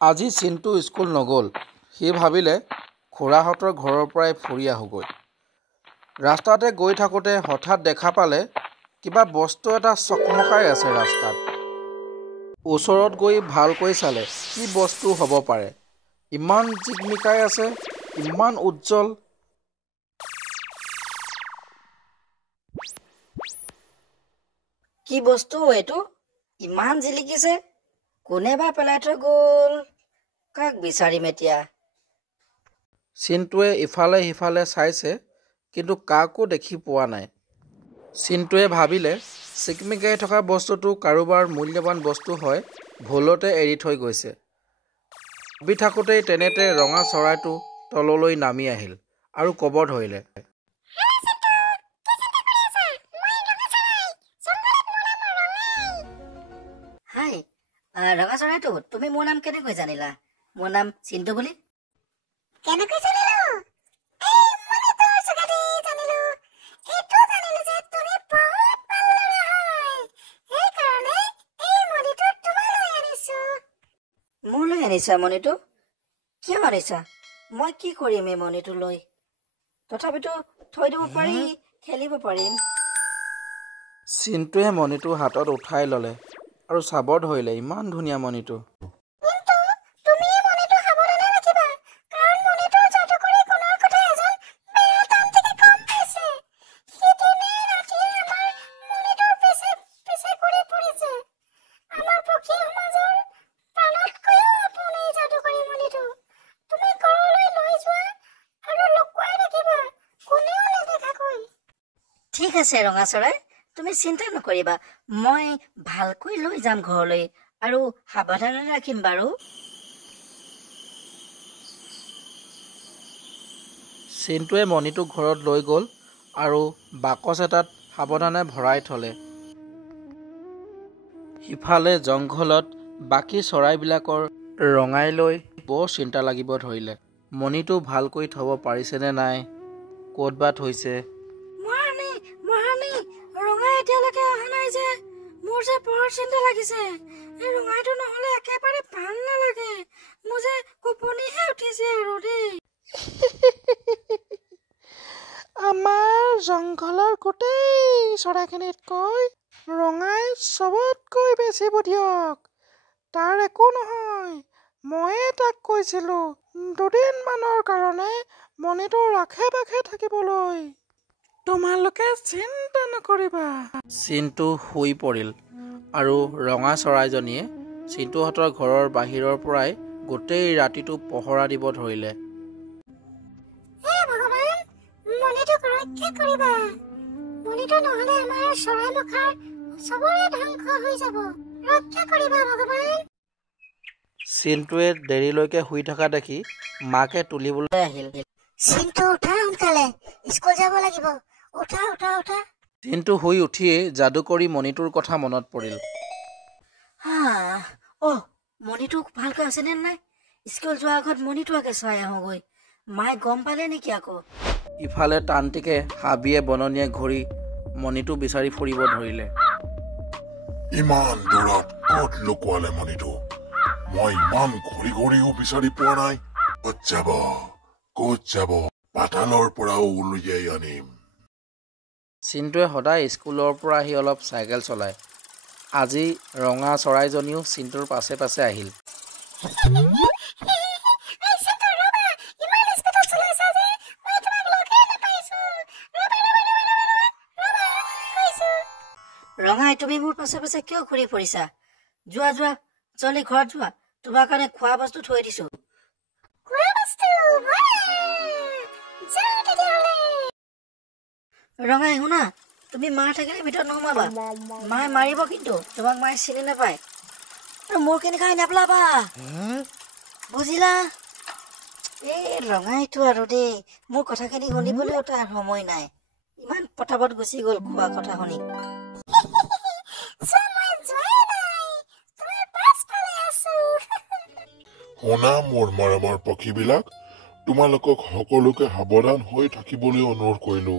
আজি চিন্তু স্কুল নগ'ল। সি ভাবিলে খুৰাহঁতৰ ঘৰৰ পৰাই ফুৰি আহোঁগৈ। ৰাস্তাতে গৈ থাকোঁতে হঠাৎ দেখা পালে কিবা বস্তু এটা চকমকাই আছে ৰাস্তাত। ওচৰত গৈ ভালকৈ চালে কি বস্তু হ'ব পাৰে। ইমান জিকমিকাই আছে, ইমান উজ্জ্বল। কি বস্তু এইটো? ইমান জিলিকিছে। কোনে বা পেলাই থৈ গ'ল? কাক বিচাৰিম এতিয়া? চিন্তুৱে ইফালে সিফালে চাইছে, কিন্তু কাকো দেখি পোৱা নাই। চিন্তুৱে ভাবিলে চিকমিকাই থকা বস্তুটো কাৰোবাৰ মূল্যৱান বস্তু হয়, ভুলতে এৰি থৈ গৈছে। ভাবি থাকোঁতেই তেনেতে ৰঙা চৰাইটো তললৈ নামি আহিল আৰু ক'ব ধৰিলে, হাই, ৰঙা চৰাইটো, তুমি মোৰ নাম কেনেকৈ জানিলা? মোৰ নাম চিন্তু বুলি। কেনেকৈ জানিলো? এই মানে তোৰ চকুদি জানিলো। এইটো জানিলো যে তুমি বহুত ভাল ল'ৰা হয়। সেইকাৰণে এই মণিটো তোমালৈ আনিছো। মোলৈ আনিছা মণিটো? কিয় আনিছা? মই কি কৰিম এই মণিটো লৈ? তথাপিতো থৈ দিব পাৰি, খেলিব পাৰিম। চিন্তুৱে মণিটো হাতত উঠাই ল'লে আৰু চাব ধৰিলে ইমান ধুনীয়া মণিটো। কিন্তু তুমি এই মণিটো সাৱধানে ৰাখিবা, কাৰণ মণিটোৰ যাদুকৰী গুণৰ কথা এজন বেয়া তান্ত্ৰিকে গম পাইছে। সি দিনে ৰাতিয়ে আমাৰ মণিটোৰ পিছে পিছে ঘূৰি ফুৰিছে। আমাৰ পক্ষী সমাজৰ প্ৰাণতকৈও আপোন এই যাদুকৰী মণিটো। তুমি ঘৰলৈ লৈ যোৱা আৰু লুকুৱাই ৰাখিবা, কোনেও নেদেখাকৈ। ঠিক আছে ৰঙা চৰাই, তুমি চিন্তা নকৰিবা। মই ভালকৈ লৈ যাম ঘৰলৈ আৰু সাৱধানে ৰাখিম বাৰু। চিন্তুৱে মণিটো ঘৰত লৈ গ'ল আৰু বাকচ এটাত সাৱধানে ভৰাই থ'লে। সিফালে জংঘলত বাকী চৰাইবিলাকৰ ৰঙাই লৈ বৰ চিন্তা লাগিব ধৰিলে। মণিটো ভালকৈ থ'ব পাৰিছেনে নাই, ক'ত বা থৈছে। মহাৰাণী, ৰঙাই এতিয়ালৈকে অহা নাই যে। মোৰ যে বৰ চিন্তা লাগিছে। এই ৰঙাইটো নহ'লে একেবাৰে ভাল নালাগে। মোৰ যে কোপনিহে উঠিছে আৰু দেই। আমাৰ জংঘলৰ গোটেই চৰাইখিনিতকৈ ৰঙাই চবতকৈ বেছি বুধিয়ক। তাৰ একো নহয়, ময়ে তাক কৈছিলোঁ 2দিনমানৰ কাৰণে মণিটো ৰাখে পাখে থাকিবলৈ। তোমালোকে চিন্তা নকৰিবা। চিন্তু শুই পৰিল আৰু ৰঙা চৰাইজনীয়ে চিন্তুহঁতৰ ঘৰৰ বাহিৰৰ পৰাই গোটেই ৰাতিটো পহৰা দিব ধৰিলে। হে ভগৱান, মণিটোক ৰক্ষা কৰিবা। মণিটো নহ'লে আমাৰ চৰাইমখাৰ চবৰে ধ্বংস হৈ যাব। ৰক্ষা কৰিবা ভগৱান। চিন্তুৱে দেৰিলৈকে শুই থকা দেখি মাকে তুলিবলৈ আহিল। চিন্তু উঠা সোনকালে, স্কুল যাব লাগিব। উঠা উঠা উঠা। চিন্তু শুই উঠিয়েই যাদুকৰী মণিটোৰ কথা মনত পৰিল। মণিটো ভালকৈ আছেনে নাই? স্কুল যোৱাৰ আগত মণিটো আগে চাই আহোঁগৈ। মায়ে গম পালে নেকি আকৌ? ইফালে তান্ত্ৰিকে হাবিয়ে বননিয়ে ঘূৰি মণিটো বিচাৰি ফুৰিব ধৰিলে। ইমান দূৰত ক'ত লুকুৱালে মণিটো? মই ইমান ঘূৰি ঘূৰিও বিচাৰি পোৱা নাই। ক'ত যাব? পাতালৰ পৰাও উলিয়াই আনিম। চিন্তুৱে সদায় স্কুলৰ পৰা আহি অলপ চাইকেল চলায়। আজি ৰঙা চৰাইজনীও চিন্তুৰ পাছে পাছে আহিল। ৰঙাই, তুমি মোৰ পাছে পাছে কিয় ঘূৰি ফুৰিছা? যোৱা যোৱা, জলদি ঘৰত যোৱা। তোমাৰ কাৰণে খোৱা বস্তু থৈ দিছো। ৰঙাই শুনা, তুমি মাৰ থাকিলে ভিতৰত নোসোমাবা। মায়ে মাৰিব কিন্তু, তোমাক মায়ে চিনি নাপায়। আৰু মোৰ কিনি খাই নেপেলাবা, বুজিলা? এই ৰঙাইটো আৰু দেই, মোৰ কথাখিনি শুনিবলৈও তাৰ সময় নাই। ইমান পটাপট গুচি গ'ল খোৱা কথা শুনি। শুনা মোৰ মৰমৰ পক্ষীবিলাক, তোমালোকক সকলোকে সাৱধান হৈ থাকিবলৈ অনুৰোধ কৰিলো,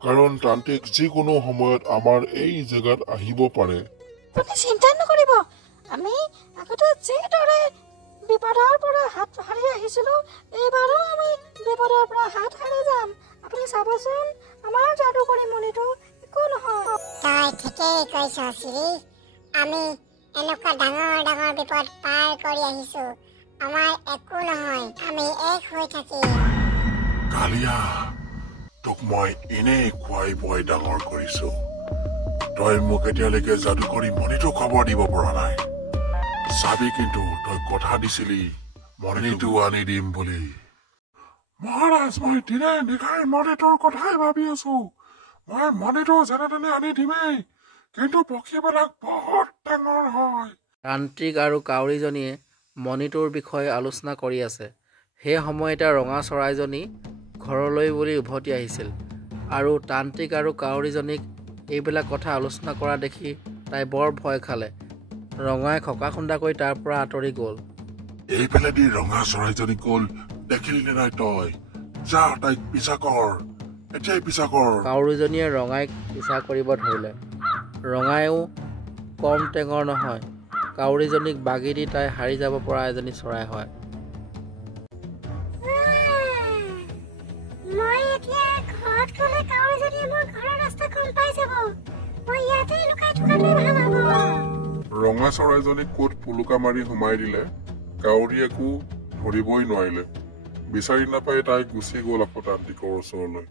কাৰণ তান্ত্ৰিক যিকোনো সময়ত আমাৰ এই জেগাত আহিব পাৰে। চিন্তা নকৰিব, আমি আগতে যিদৰে বিপদৰ পৰা হাত সাৰি আহিছিলোঁ, এইবাৰো আমি বিপদৰ পৰা হাত সাৰি যাম। আপুনি চাবচোন, আমাৰ যাদুকৰী মণিটো একো নহয়। তই ঠিকেই কৈছ চিৰি। আমি এনেকুৱা ডাঙৰ ডাঙৰ বিপদ পাৰ কৰি আহিছো, আমাৰ একো নহয়, আমি এক হৈ থাকিম। কালিয়া, তোক মই এনেই খুৱাই বুৱাই ডাঙৰ কৰিছো। তই মোক এতিয়ালৈকে যাদুকৰী মণিটো খবৰ দিব পৰা নাই। চাবি কিন্তু তই কথা দিছিলি মণিটো আনি দিম বুলি। মহাৰাজ, মই দিনে নিশাই মণিটোৰ কথাই ভাবি আছো। মই মণিটো যেনে তেনে আনি দিমেই, কিন্তু পক্ষীবিলাক বহুত ডাঙৰ হয়। তান্ত্ৰিক আৰু কাউৰীজনীয়ে মণিটোৰ বিষয়ে আলোচনা কৰি আছে। সেই সময়তে ৰঙা চৰাইজনী ঘৰলৈ বুলি উভতি আহিছিল আৰু তান্ত্ৰিক আৰু কাউৰীজনীক এইবিলাক কথা আলোচনা কৰা দেখি তাই বৰ ভয় খালে। ৰঙাই খকা খুন্দাকৈ তাৰ পৰা আঁতৰি গ'ল। এইফালেদি ৰঙা চৰাইজনী গ'ল, দেখিলি নে নাই তই? যা তাইক পিছা কৰ, এতিয়াই পিছা কৰ। কাউৰীজনীয়ে ৰঙাইক পিছা কৰিব ধৰিলে। ৰঙাইও কম টেঙৰ নহয়। কাউৰীজনীক বাগি দি তাই হাৰি যাব পৰা এজনী চৰাই হয়। মই এতিয়া ঘৰত গ'লে কাউৰীজনীয়ে মোৰ ঘৰৰ ৰাস্তা গম পাই যাব। মই ইয়াতে লুকাই থকাটোৱে ভাল হ'ব। ৰঙা চৰাইজনীক ক'ত পুলুকা মাৰি সোমাই দিলে, কাউৰী একো ধৰিবই নোৱাৰিলে। বিচাৰি নাপাই তাই গুচি গ'ল আকৌ তান্ত্ৰিকৰ ওচৰলৈ।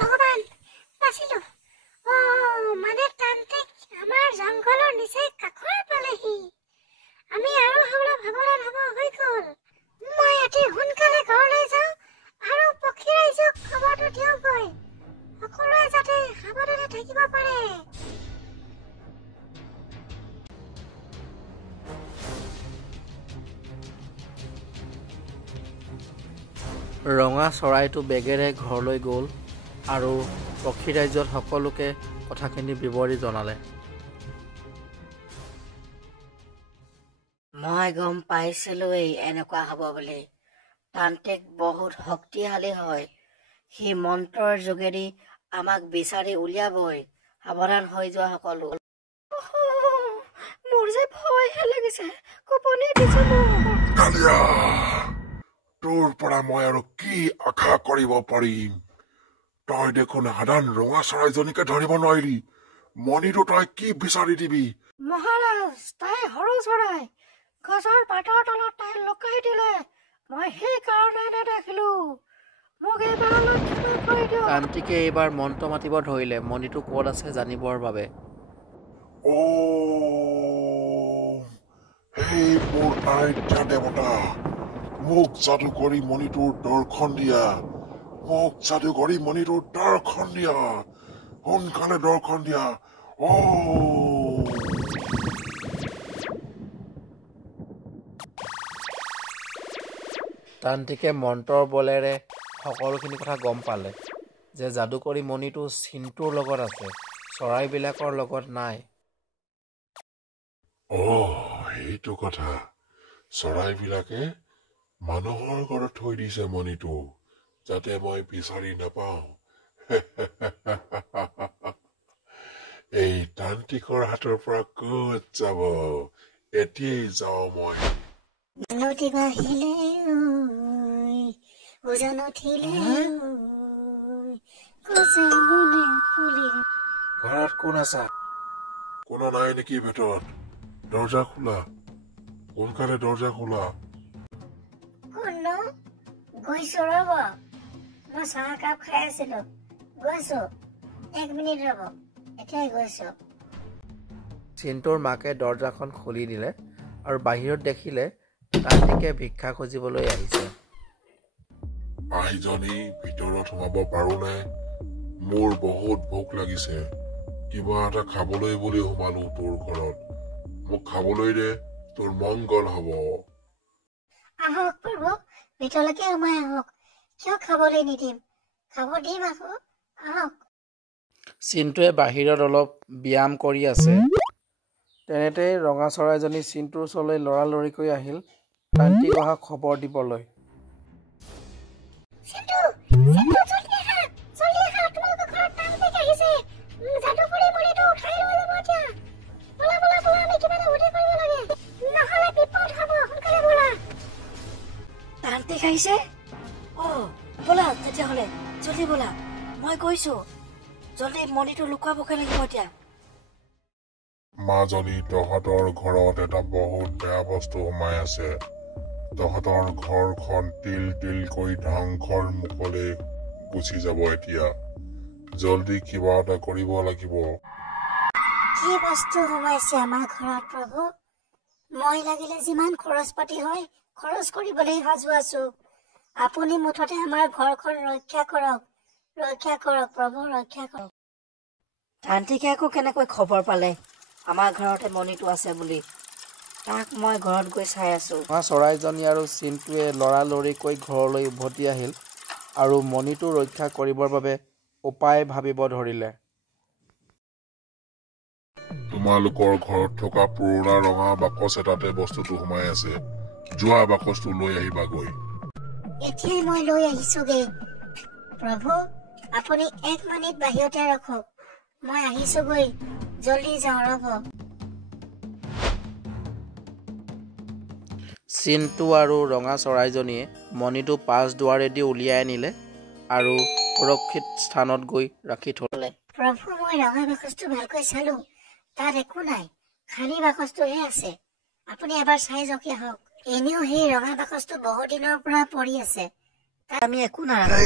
ভগৱান, বাচিলো। মানে তান্ত্ৰিক আমাৰ জংঘলৰ নিচে কাষৰ পালেহি। আমি আৰু সাৱধান হ'ব হৈ গ'ল। মই অতি সোনকালে ঘৰলৈ যাওঁ আৰু পক্ষী ৰাইজক খবৰটো দিওঁগৈ, সকলোৱে যাতে সাৱধানে থাকিব পাৰে। ৰঙা চৰাইটো বেগেৰে ঘৰলৈ গ'ল আৰু পক্ষী ৰাজ্যত সকলোকে কথাখিনি বিৱৰি জনালে। মই গম পাইছিলোৱেই এনেকুৱা হ'ব বুলি। তান্ত্ৰিক বহুত শক্তিশালী হয়। সি মন্ত্ৰৰ যোগেদি আমাক বিচাৰি উলিয়াবই। সাৱধান হৈ যোৱা সকলো। মোৰ যে ভয়হে লাগিছে, কোপনি দিছে মোক। কালিয়া, তোৰ পৰা মই আৰু কি আশা কৰিব পাৰিম? তই দেখোন সাধাৰণ ৰঙা চৰাইজনীকে ধৰিব নোৱাৰিলি। মণিটো তই কি বিচাৰি দিবি? মহাৰাজ, তাই সৰু চৰাই। গছৰ পাতৰ তলত তাই লুকাই দিলে। মই সেইকাৰণে নেদেখিলো। মোক এইবাৰলৈ ক্ষমা কৰি দিয়ক। তান্ত্ৰিকে এইবাৰ মন্ত্ৰ মাতিব ধৰিলে মণিটো ক'ত আছে জানিবৰ বাবে। হেই মোৰ আৰাধ্য দেৱতা, মোক যাদু কৰি মণিটোৰ দৰ্শন দিয়া। মোক যাদু কৰি মণিটোৰ দৰ্শন দিয়া। সোনকালে দৰ্শন দিয়া। তান্ত্ৰিকে মন্ত্ৰৰ বলেৰে সকলোখিনি কথা গম পালে যে যাদুকৰী মণিটো চিন্তুৰ লগত আছে, চৰাইবিলাকৰ লগত নাই। সেইটো কথা। চৰাইবিলাকে মানুহৰ ঘৰত থৈ দিছে মণিটো, যাতে মই বিচাৰি নাপাওঁ। এই তান্ত্ৰিকৰ হাতৰ পৰা ক'ত যাব? এতিয়াই যাওঁ মই। নদী বাহিলে উজান উঠিলে ঘৰত কোন আছা? কোনো নাই নেকি ভিতৰত? দৰ্জা খোলা, সোনকালে দৰ্জা খোলা। কোনো গৈছো ৰ'ব, মই চাহ কাপ খাই আছিলো। গৈছো, 1 মিনিট ৰ'ব, এতিয়াই গৈছো। চিন্তুৰ মাকে দৰ্জাখন খুলি দিলে আৰু বাহিৰত দেখিলে তান্ত্ৰিকে ভিক্ষা খুজিবলৈ আহিছে। আইজনী, ভিতৰত সোমাব পাৰোনে? মোৰ বহুত ভোক লাগিছে। কিবা এটা খাবলৈ বুলি সোমালো তোৰ ঘৰত। মোক খাবলৈ দে, তোৰ মংগল হ'ব। আহক প্ৰভু, ভিতৰলৈকে সোমাই আহক। কিয় খাবলৈ নিদিম? খাব দিম আকৌ, আহক। চিন্তুৱে বাহিৰত অলপ ব্যায়াম কৰি আছে। তেনেতেই ৰঙা চৰাইজনী চিন্তুৰ ওচৰলৈ লৰালৰিকৈ আহিল তান্ত্ৰিক অহা খবৰ দিবলৈ। চিন্তু, জলদি আহা, তোমালোকৰ ঘৰত তান্ত্ৰিক আহিছে। যাদুকৰী মণিটো উঠাই লৈ যাব এতিয়া। বলা, আমি কিবা এটা বুদ্ধি কৰিব লাগে, নহ'লে বিপদ আহিছে ব'লা তেতিয়াহ'লে জলদি ব'লা মই কৈছো জলদি মণিটো লুকুৱাবকে লাগিব এতিয়া মাজনী তহঁতৰ ঘৰত এটা বহুত বেয়া বস্তু সোমাই আছে তহঁতৰ ঘৰখন তিল তিল কৰি ধ্বংসৰ মুখলৈ গুচি যাব এতিয়া জলদি কিবা এটা কৰিব লাগিব কি বস্তু সোমাইছে আমাৰ ঘৰত প্ৰভু মই লাগিলে যিমান খৰচ পাতি হয় খৰচ কৰিবলৈ সাজু আছো আপুনি মুঠতে আমাৰ ঘৰখন ৰক্ষা কৰক প্ৰভু ৰক্ষা কৰক তান্ত্ৰিকে আকৌ কেনেকৈ খবৰ পালে আমাৰ ঘৰতে মণিটো আছে বুলি তাক মই ঘৰত গৈ চাই আছো ৰঙা চৰাইজনী আৰু চিনটোৱে লৰালৰিকৈ ঘৰলৈ উভতি আহিল আৰু মণিটো ৰক্ষা কৰিবৰ বাবে উপায় ভাবিব ধৰিলে তোমালোকৰ ঘৰত থকা পুৰণা ৰঙা বাকচ এটাতে বস্তুটো সোমাই আছে যোৱা বাকচটো লৈ আহিবাগৈ এতিয়াই মই লৈ আহিছোগে প্ৰভু আপুনি 1 মিনিট বাহিৰতে ৰখক মই আহিছোগৈ জলদি যাওঁ ৰ'ব চিনটো আৰু ৰঙা চৰাইজনীয়ে মণিটো পাছ দুৱাৰেদি উলিয়াই আনিলে আৰু সুৰক্ষিত স্থানত গৈ ৰাখি থলে প্ৰভু মই ৰঙা বাকচটো ভালকৈ চালো তাত একো নাই খালী বাকচটোহে আছে আপুনি এবাৰ চাই যাওক আহক এনেও সেই ৰঙা বাকচটো বহুত দিনৰ পৰা পৰি আছে তাত আমি একো নাৰাখো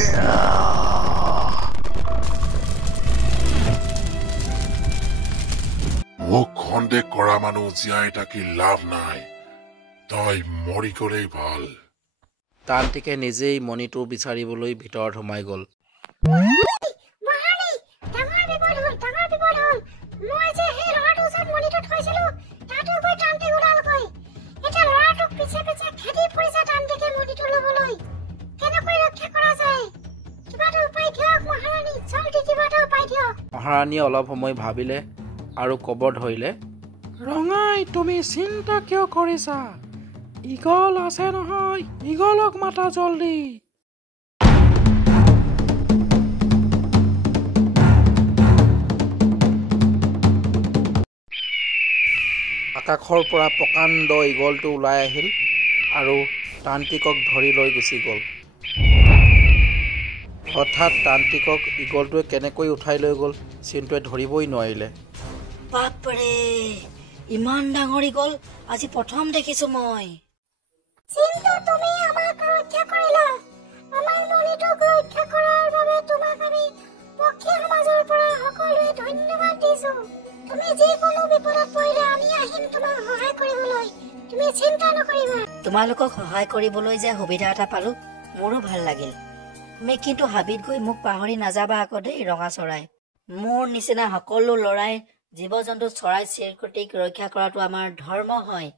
মোক সন্দেহ কৰা মানুহ জীয়াই থাকি লাভ নাই তই মৰি গলেই ভাল তান্ত্ৰিকে নিজেই মণিটো বিচাৰিবলৈ ভিতৰত সোমাই গ'ল মহাৰাণী ডাঙৰ বিপদ হ'ল মই যে সেই ল'ৰাটো ওচৰত মণিটো থৈছিলো তাতো গৈ তান্ত্ৰিক ওলালগৈ এতিয়া ল'ৰাটোক পিছে খেদি ফুৰিছে তান্ত্ৰিকে মণিটো ল'বলৈ কেনেকৈ ৰক্ষা কৰা যায় কিবা এটা উপায় দিয়ক মহাৰাণী জলদি কিবা এটা উপায় দিয়ক মহাৰাণীয়ে অলপ সময় ভাবিলে আৰু ক'ব ধৰিলে ৰঙাই তুমি চিন্তা কিয় কৰিছা ইগল আছে নহয় ইগলক মাতা জলদি আকাশৰ পৰা প্ৰকাণ্ড ইগলটো ওলাই আহিল আৰু তান্ত্ৰিকক ধৰি লৈ গুচি গ'ল হঠাৎ তান্ত্ৰিকক ইগলটোৱে কেনেকৈ উঠাই লৈ গ'ল চিনটোৱে ধৰিবই নোৱাৰিলে বাপৰে ইমান ডাঙৰ ইগল আজি প্ৰথম দেখিছো মই চিন্তু তুমি আমাক ৰক্ষা কৰিলা আমাৰ মণিটোক ৰক্ষা কৰাৰ বাবে তোমাক আমি পক্ষী সমাজৰ পৰা সকলোৱে ধন্যবাদ দিছো তুমি যিকোনো বিপদত পৰিলে আমি আহিম তোমাক সহায় কৰিবলৈ তুমি চিন্তা নকৰিবা তোমালোকক সহায় কৰিবলৈ যে সুবিধা এটা পালো মোৰো ভাল লাগিল তুমি কিন্তু হাবিত গৈ মোক পাহৰি নাযাবা আকৌ দেই ৰঙা চৰাই মোৰ নিচিনা সকলো ল'ৰাই জীৱ জন্তু চৰাই চিৰিকটিক ৰক্ষা কৰাটো আমাৰ ধৰ্ম হয়